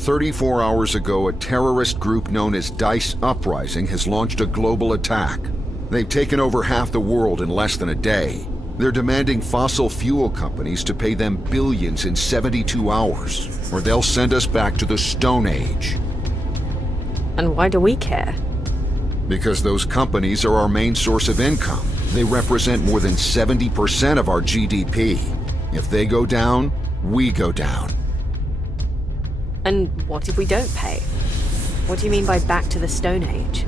34 hours ago, a terrorist group known as Dice Uprising has launched a global attack. They've taken over half the world in less than a day. They're demanding fossil fuel companies to pay them billions in 72 hours, or they'll send us back to the Stone Age. And why do we care? Because those companies are our main source of income. They represent more than 70% of our GDP. If they go down, we go down. And what if we don't pay? What do you mean by back to the Stone Age?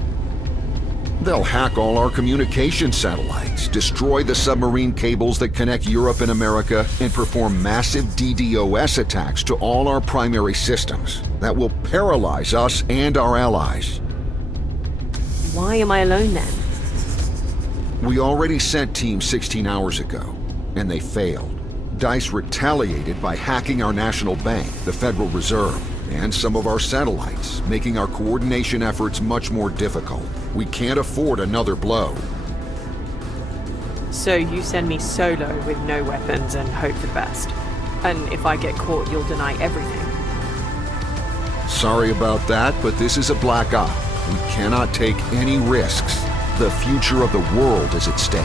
They'll hack all our communication satellites, destroy the submarine cables that connect Europe and America, and perform massive DDoS attacks to all our primary systems. That will paralyze us and our allies. Why am I alone then? We already sent teams 16 hours ago, and they failed. DICE retaliated by hacking our national bank, the Federal Reserve, and some of our satellites, making our coordination efforts much more difficult. We can't afford another blow. So you send me solo with no weapons and hope for the best. And if I get caught, you'll deny everything. Sorry about that, but this is a black op. We cannot take any risks. The future of the world is at stake.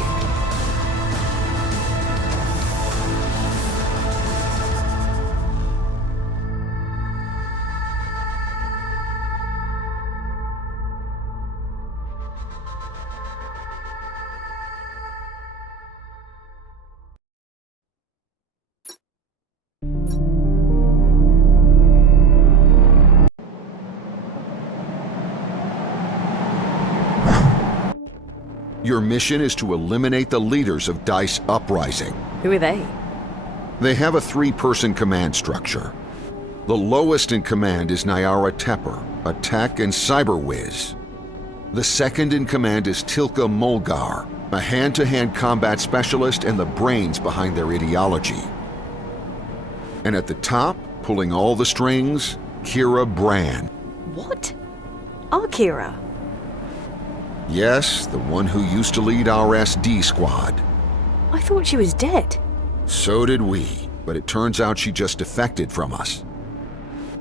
Your mission is to eliminate the leaders of Dice Uprising. Who are they? They have a 3-person command structure. The lowest in command is Nyara Tepper, a tech and cyber whiz. The second in command is Tilka Mulgar, a hand-to-hand combat specialist and the brains behind their ideology. And at the top, pulling all the strings, Kira Brand. What? Our Kira? Yes, the one who used to lead our SD squad. I thought she was dead. So did we, but it turns out she just defected from us.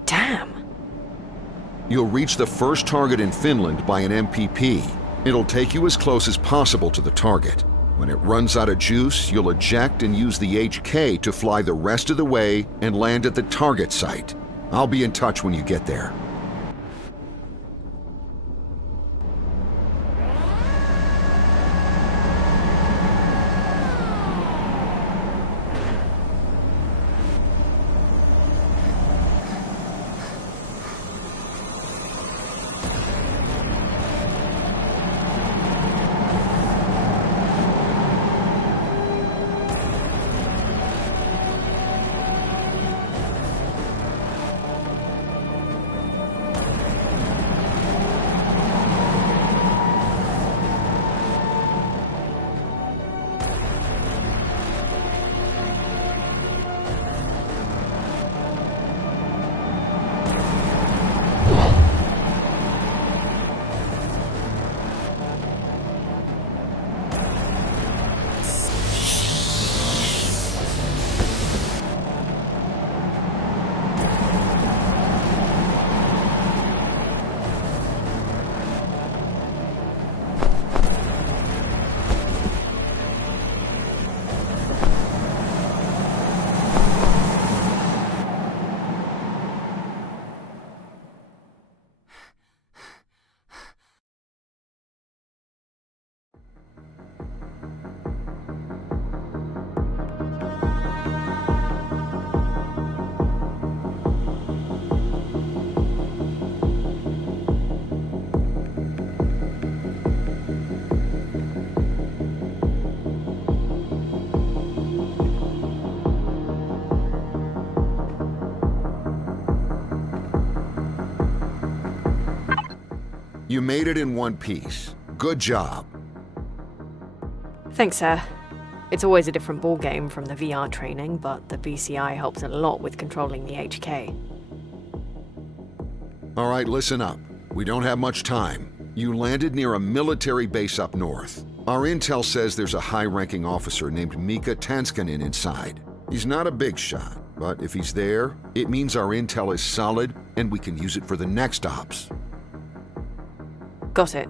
Damn. You'll reach the first target in Finland by an MPP. It'll take you as close as possible to the target. When it runs out of juice, you'll eject and use the HK to fly the rest of the way and land at the target site. I'll be in touch when you get there. You made it in one piece. Good job. Thanks, sir. It's always a different ballgame from the VR training, but the BCI helps a lot with controlling the HK. All right, listen up. We don't have much time. You landed near a military base up north. Our intel says there's a high-ranking officer named Mika Tanskanen inside. He's not a big shot, But if he's there, it means our intel is solid and we can use it for the next ops. Got it.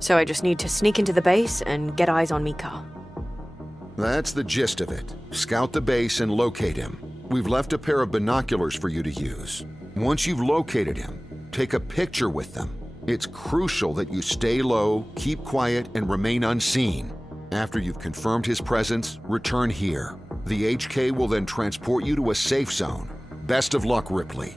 So I just need to sneak into the base and get eyes on Mika. That's the gist of it. Scout the base and locate him. We've left a pair of binoculars for you to use. Once you've located him, take a picture with them. It's crucial that you stay low, keep quiet, and remain unseen. After you've confirmed his presence, return here. The HK will then transport you to a safe zone. Best of luck, Ripley.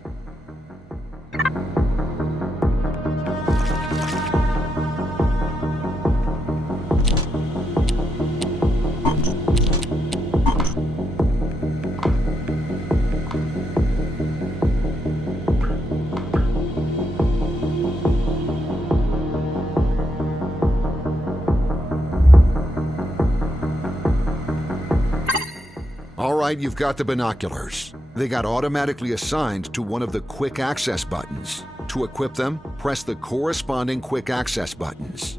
All right, you've got the binoculars. They got automatically assigned to one of the quick access buttons. To equip them, press the corresponding quick access buttons.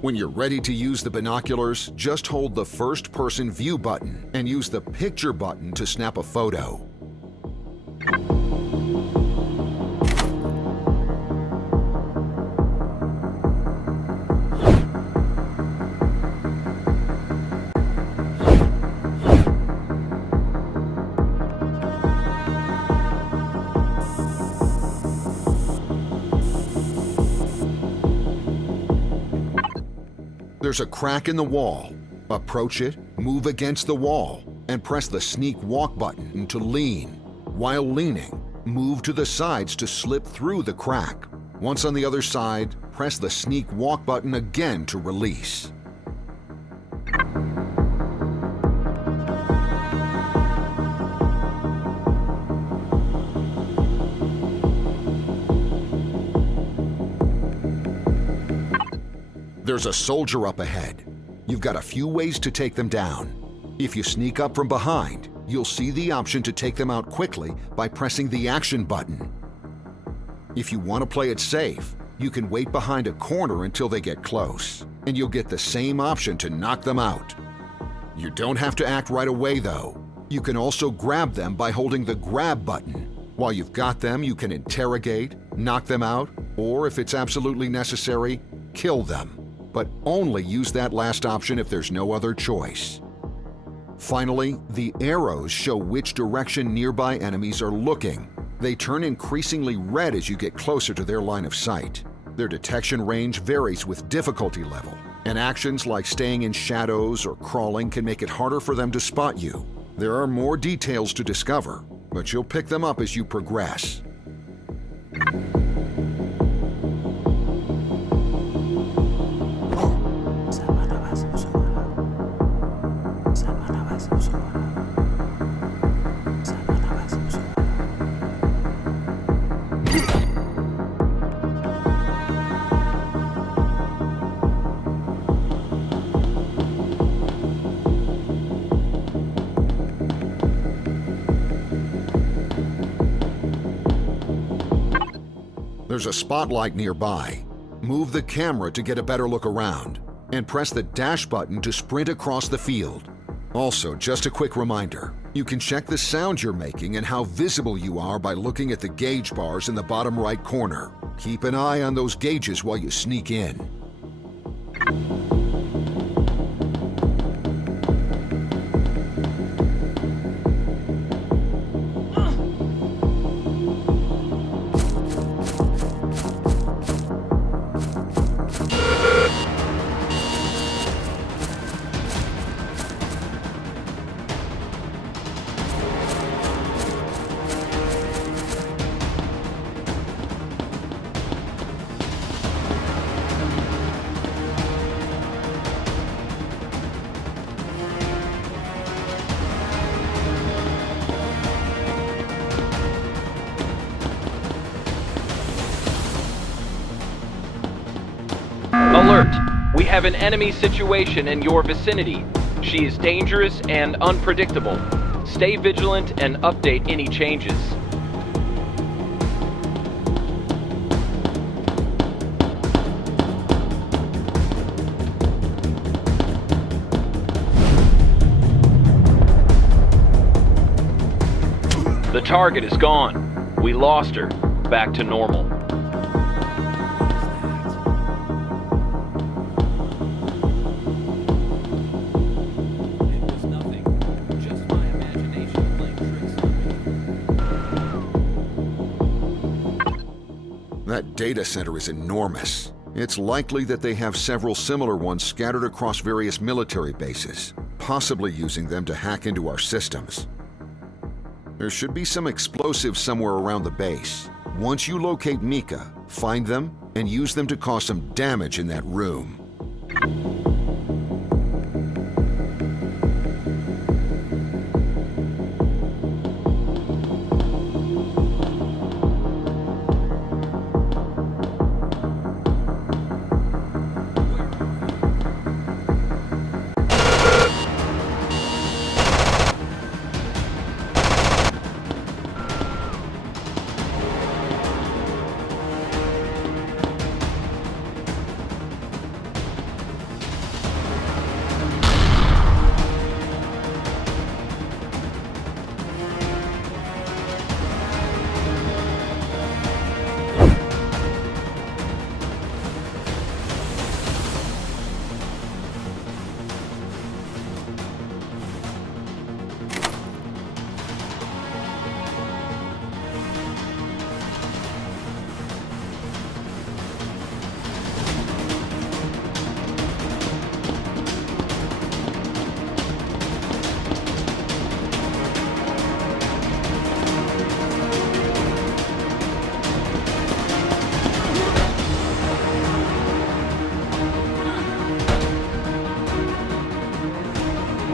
When you're ready to use the binoculars, just hold the first-person view button and use the picture button to snap a photo. There's a crack in the wall. Approach it, move against the wall, and press the sneak walk button to lean. While leaning, move to the sides to slip through the crack. Once on the other side, press the sneak walk button again to release. There's a soldier up ahead. You've got a few ways to take them down. If you sneak up from behind, you'll see the option to take them out quickly by pressing the action button. If you want to play it safe, you can wait behind a corner until they get close, and you'll get the same option to knock them out. You don't have to act right away, though. You can also grab them by holding the grab button. While you've got them, you can interrogate, knock them out, or if it's absolutely necessary, kill them. But only use that last option if there's no other choice. Finally, the arrows show which direction nearby enemies are looking. They turn increasingly red as you get closer to their line of sight. Their detection range varies with difficulty level, and actions like staying in shadows or crawling can make it harder for them to spot you. There are more details to discover, but you'll pick them up as you progress. There's a spotlight nearby. Move the camera to get a better look around, and press the dash button to sprint across the field. Also, just a quick reminder, you can check the sound you're making and how visible you are by looking at the gauge bars in the bottom right corner. Keep an eye on those gauges while you sneak in. Alert! We have an enemy situation in your vicinity. She is dangerous and unpredictable. Stay vigilant and update any changes. target is gone. We lost her. Back to normal. It was nothing. Just my imagination playing tricks on me. That data center is enormous. It's likely that they have several similar ones scattered across various military bases, possibly using them to hack into our systems. There should be some explosives somewhere around the base. Once you locate Mika, find them and use them to cause some damage in that room.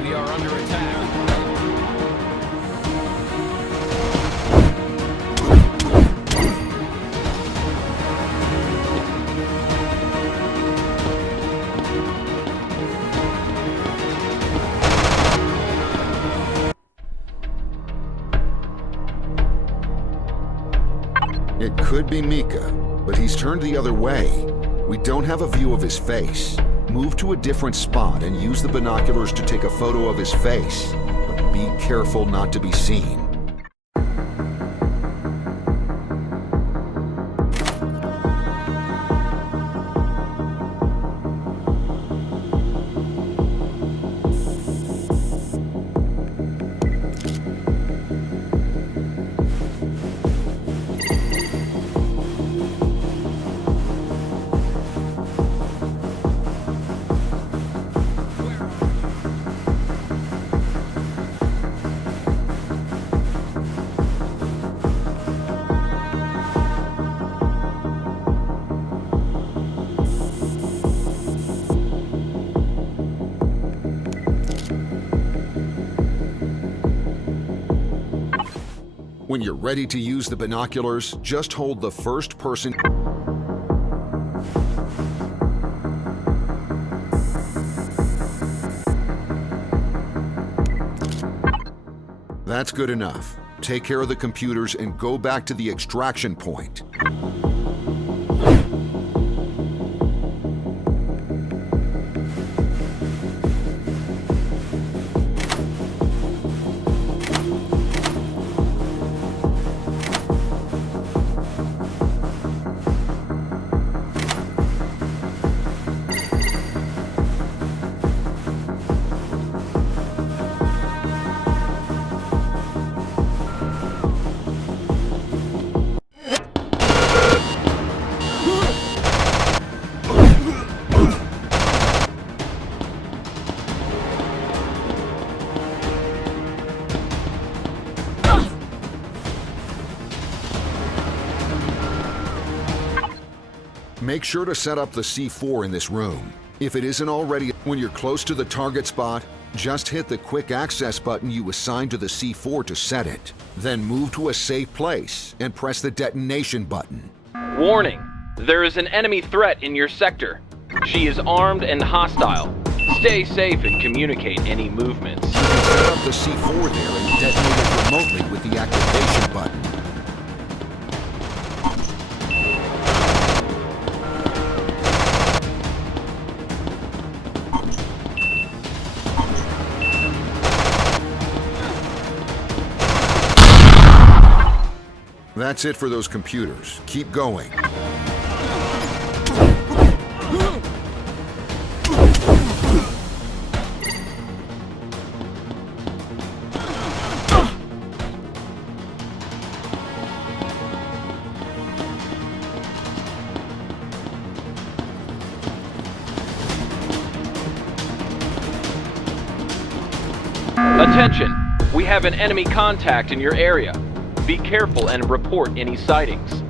We are under attack. It could be Mika, but he's turned the other way. We don't have a view of his face. Move to a different spot and use the binoculars to take a photo of his face. But be careful not to be seen. When you're ready to use the binoculars, just hold the first person. That's good enough. Take care of the computers and go back to the extraction point. Make sure to set up the C4 in this room. If it isn't already, when you're close to the target spot, just hit the quick access button you assigned to the C4 to set it. Then move to a safe place and press the detonation button. Warning! There is an enemy threat in your sector. She is armed and hostile. Stay safe and communicate any movements. You can set up the C4 there and detonate it remotely with the activation button. That's it for those computers. Keep going. Attention! We have an enemy contact in your area. Be careful and report any sightings.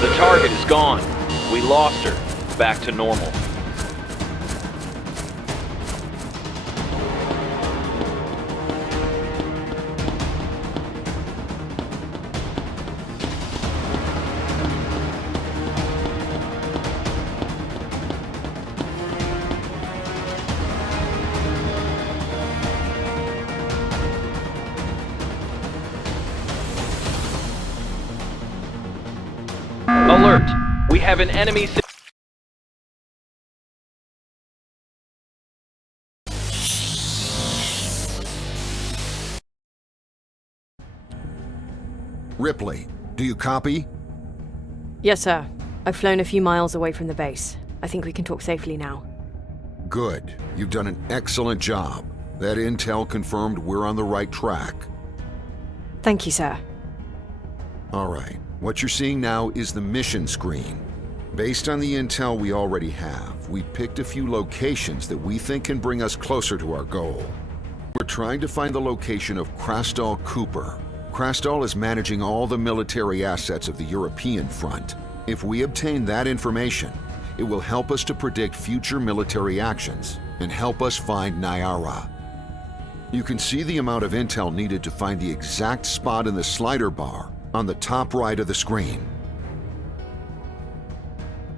The target is gone. We lost her. Back to normal. Alert! We have an enemy. Ripley, do you copy? Yes, sir. I've flown a few miles away from the base. I think we can talk safely now. Good. You've done an excellent job. That intel confirmed we're on the right track. Thank you, sir. All right. What you're seeing now is the mission screen. Based on the intel we already have, we picked a few locations that we think can bring us closer to our goal. We're trying to find the location of Krastal Cooper. Krastal is managing all the military assets of the European front. If we obtain that information, it will help us to predict future military actions and help us find Nyara. You can see the amount of intel needed to find the exact spot in the slider bar on the top right of the screen.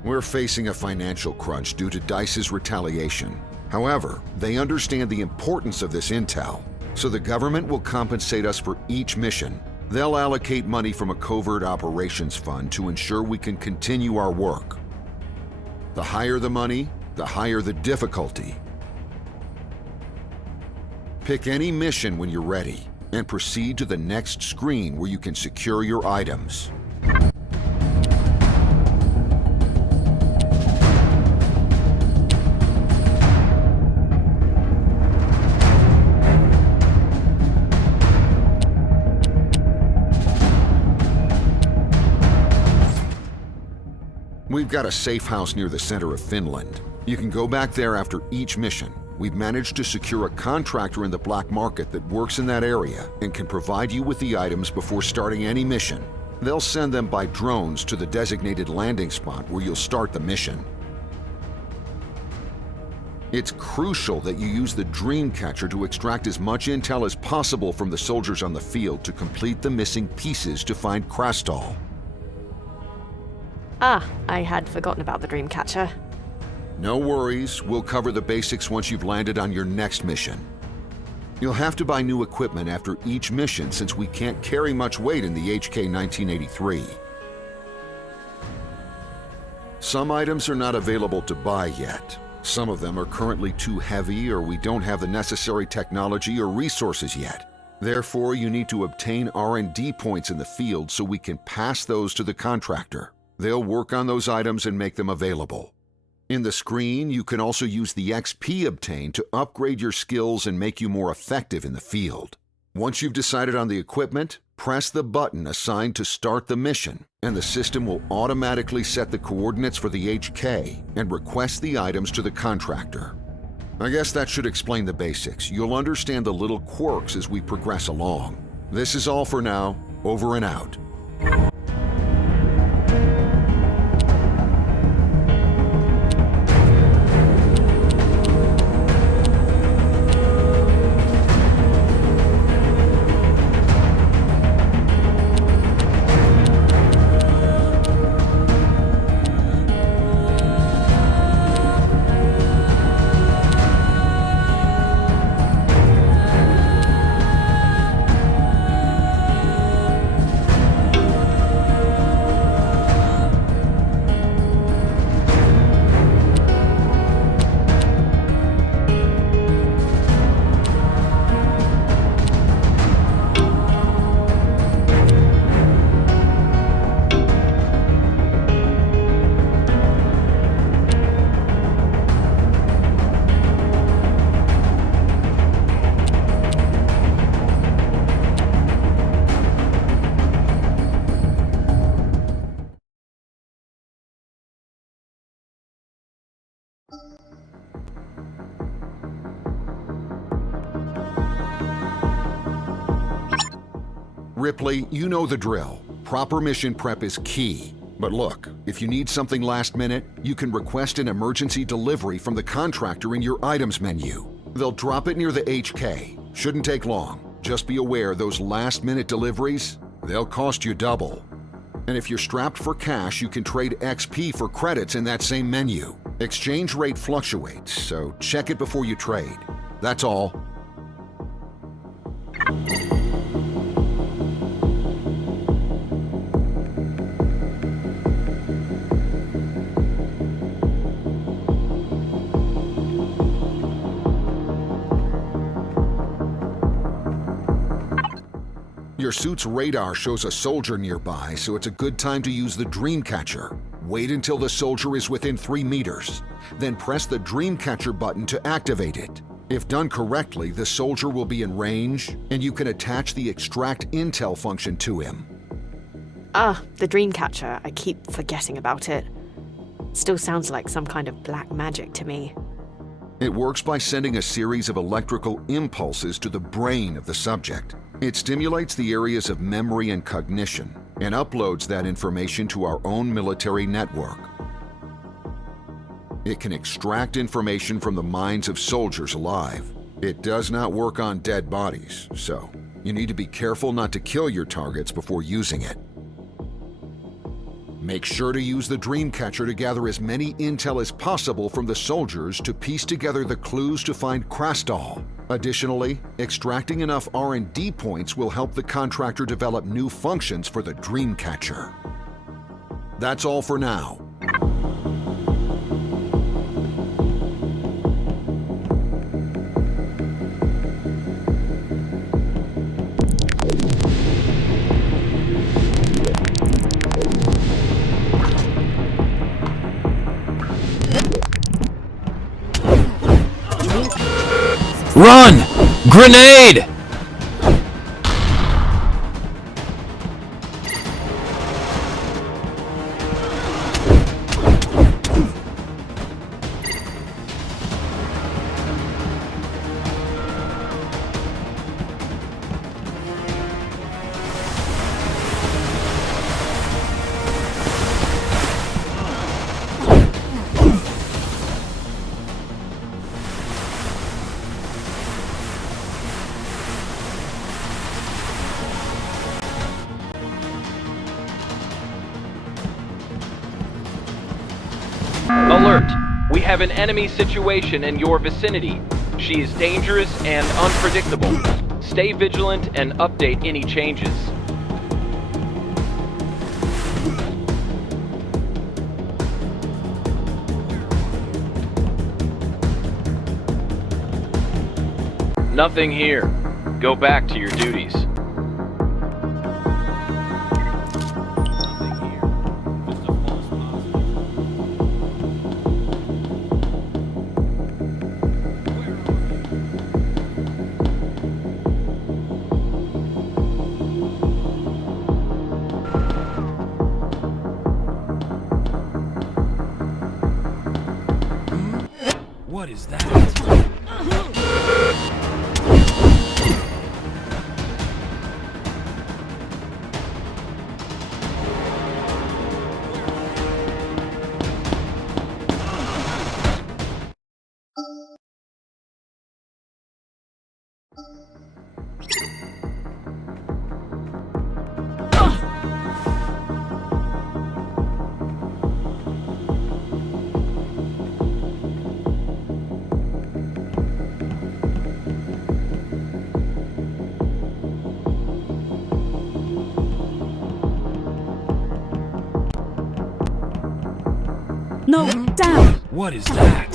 We're facing a financial crunch due to DICE's retaliation. However, they understand the importance of this intel, so the government will compensate us for each mission. They'll allocate money from a covert operations fund to ensure we can continue our work. The higher the money, the higher the difficulty. Pick any mission when you're ready, and proceed to the next screen where you can secure your items. We've got a safe house near the center of Finland. You can go back there after each mission. We've managed to secure a contractor in the black market that works in that area and can provide you with the items before starting any mission. They'll send them by drones to the designated landing spot where you'll start the mission. It's crucial that you use the Dreamcatcher to extract as much intel as possible from the soldiers on the field to complete the missing pieces to find Krastal. Ah, I had forgotten about the Dreamcatcher. No worries, we'll cover the basics once you've landed on your next mission. You'll have to buy new equipment after each mission since we can't carry much weight in the HK 1983. Some items are not available to buy yet. Some of them are currently too heavy or we don't have the necessary technology or resources yet. Therefore, you need to obtain R&D points in the field so we can pass those to the contractor. They'll work on those items and make them available. In the screen, you can also use the XP obtained to upgrade your skills and make you more effective in the field. Once you've decided on the equipment, press the button assigned to start the mission, and the system will automatically set the coordinates for the HK and request the items to the contractor. I guess that should explain the basics. You'll understand the little quirks as we progress along. This is all for now. Over and out. Ripley, you know the drill. Proper mission prep is key. But look, if you need something last minute, you can request an emergency delivery from the contractor in your items menu. They'll drop it near the HK. Shouldn't take long. Just be aware those last-minute deliveries, they'll cost you double. And if you're strapped for cash, you can trade XP for credits in that same menu. Exchange rate fluctuates, so check it before you trade. That's all. Your suit's radar shows a soldier nearby, so it's a good time to use the Dreamcatcher. Wait until the soldier is within 3 meters. Then press the Dreamcatcher button to activate it. If done correctly, the soldier will be in range, and you can attach the Extract Intel function to him. The Dreamcatcher. I keep forgetting about it. Still sounds like some kind of black magic to me. It works by sending a series of electrical impulses to the brain of the subject. It stimulates the areas of memory and cognition and uploads that information to our own military network. It can extract information from the minds of soldiers alive. It does not work on dead bodies, so you need to be careful not to kill your targets before using it. Make sure to use the Dreamcatcher to gather as many intel as possible from the soldiers to piece together the clues to find Krastal. Additionally, extracting enough R&D points will help the contractor develop new functions for the Dreamcatcher. That's all for now. Run! Grenade! Alert! We have an enemy situation in your vicinity. She is dangerous and unpredictable. Stay vigilant and update any changes. Nothing here. Go back to your duties. What is that? No, down! What is that?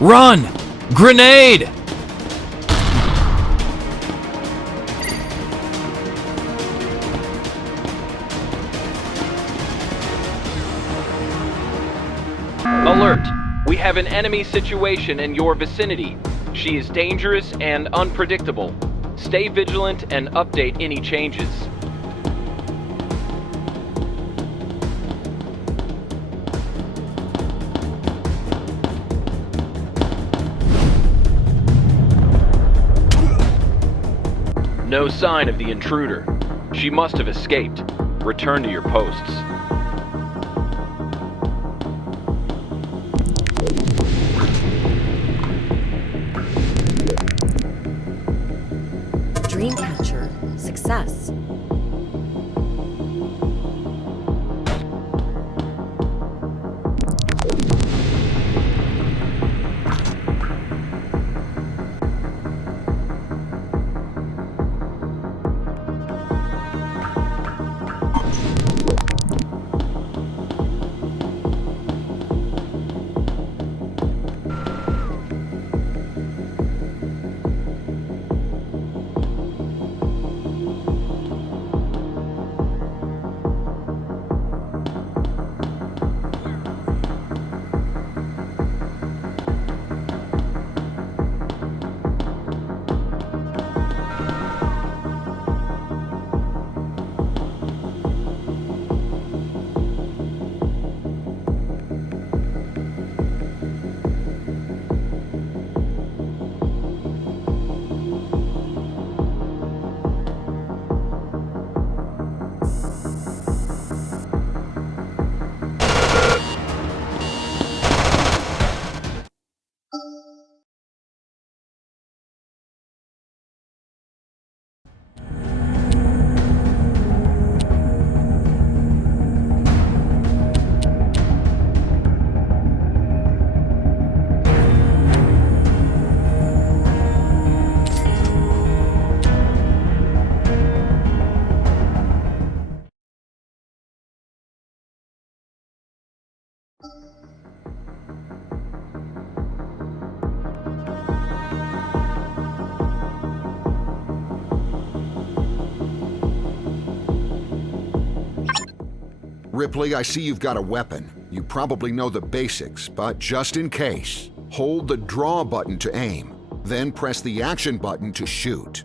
Run! Grenade! Alert! We have an enemy situation in your vicinity. She is dangerous and unpredictable. Stay vigilant and update any changes. No sign of the intruder. She must have escaped. Return to your posts. Dreamcatcher, success. Ripley, I see you've got a weapon. You probably know the basics, but just in case, hold the draw button to aim, then press the action button to shoot.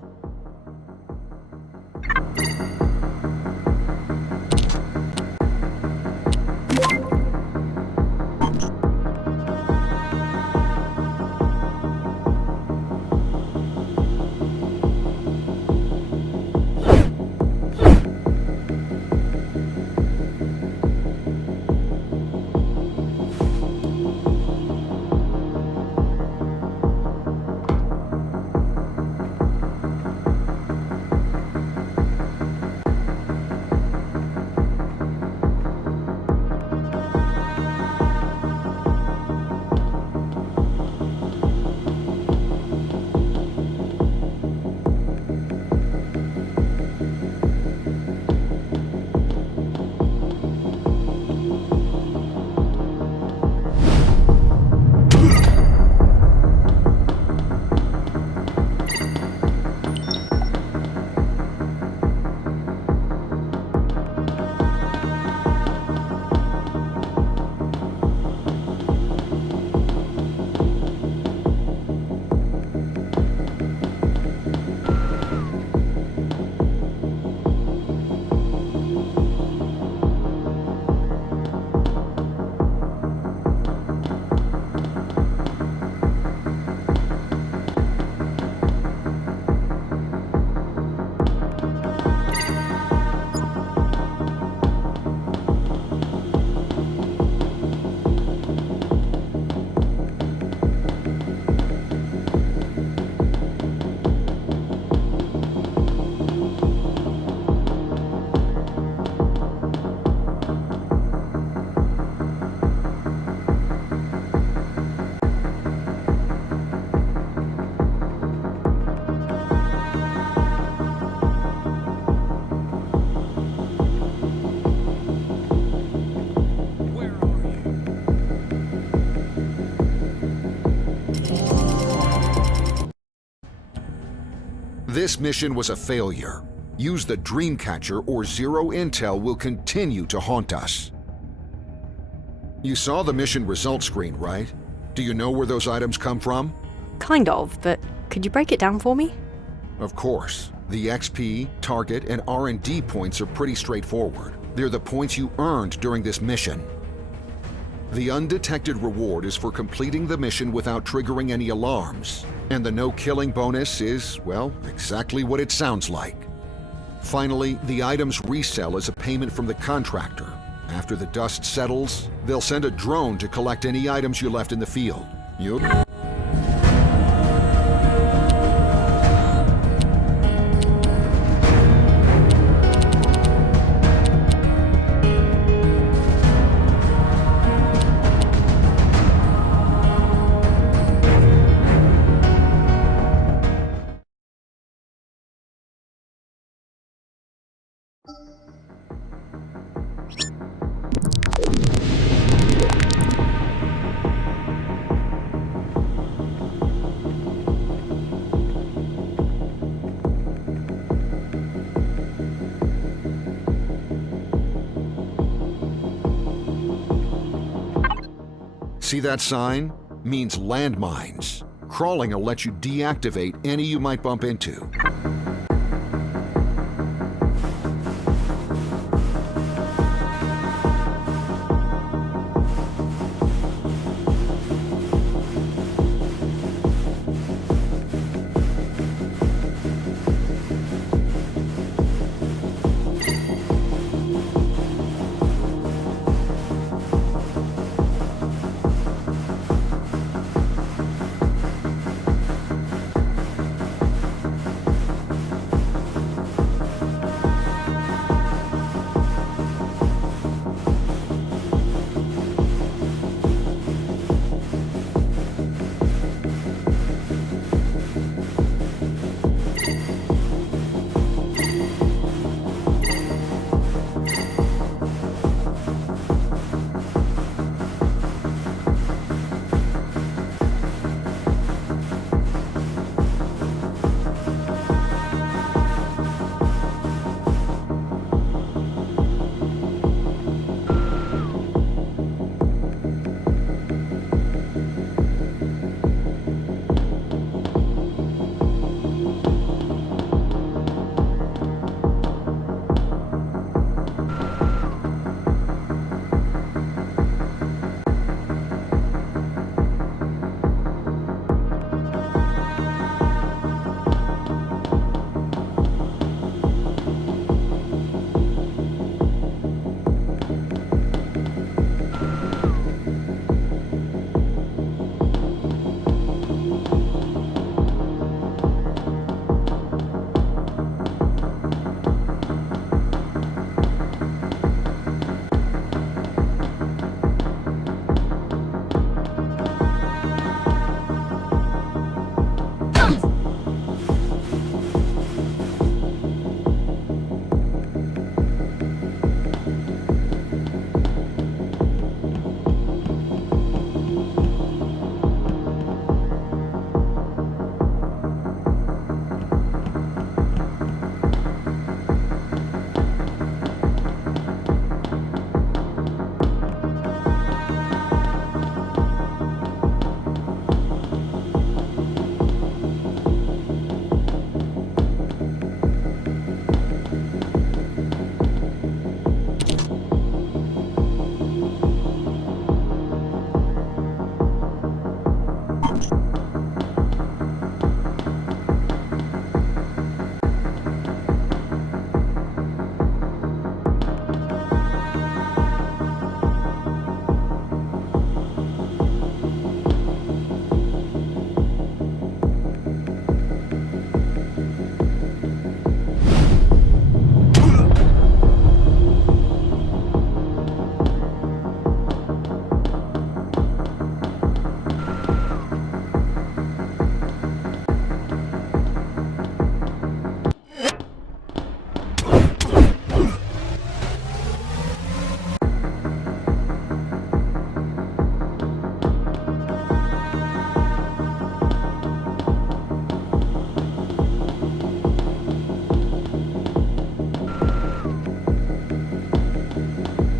This mission was a failure. Use the Dreamcatcher or Zero Intel will continue to haunt us. You saw the mission results screen, right? Do you know where those items come from? Kind of, but could you break it down for me? Of course. The XP, target, and R&D points are pretty straightforward. They're the points you earned during this mission. The undetected reward is for completing the mission without triggering any alarms, and the no-killing bonus is, well, exactly what it sounds like. Finally, the items resell as a payment from the contractor. After the dust settles, they'll send a drone to collect any items you left in the field. You... See that sign? Means landmines. Crawling will let you deactivate any you might bump into.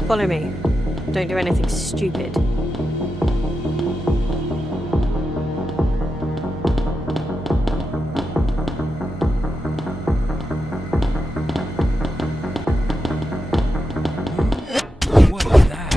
Follow me. Don't do anything stupid. What is that?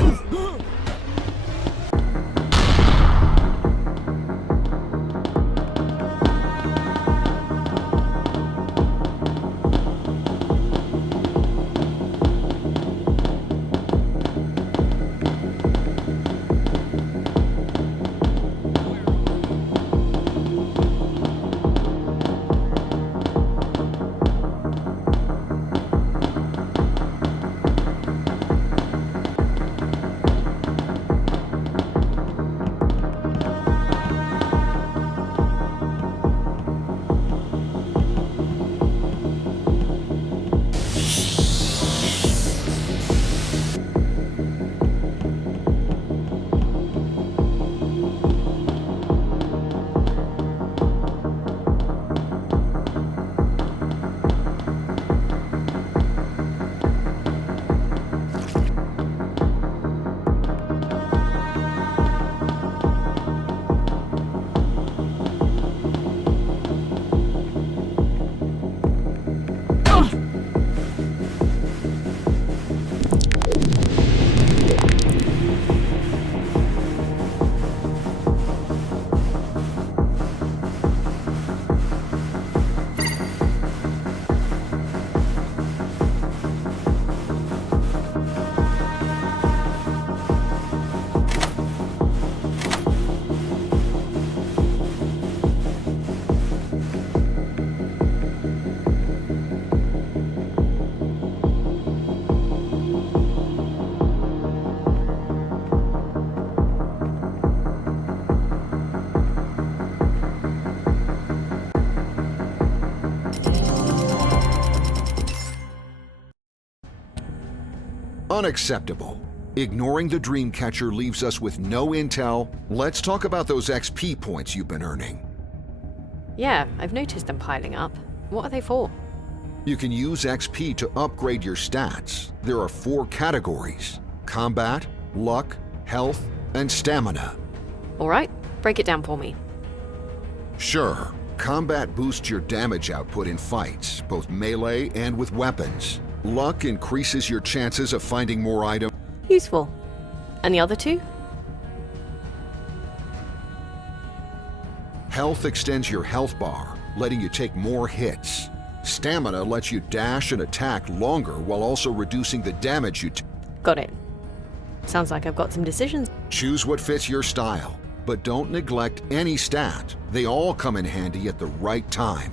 Unacceptable. Ignoring the Dreamcatcher leaves us with no intel. Let's talk about those XP points you've been earning. Yeah, I've noticed them piling up. What are they for? You can use XP to upgrade your stats. There are 4 categories: combat, luck, health, and stamina. Alright, break it down for me. Sure, combat boosts your damage output in fights, both melee and with weapons. Luck increases your chances of finding more items. Useful. And the other 2? Health extends your health bar, letting you take more hits. Stamina lets you dash and attack longer while also reducing the damage you take. Got it. Sounds like I've got some decisions. Choose what fits your style, but don't neglect any stat. They all come in handy at the right time.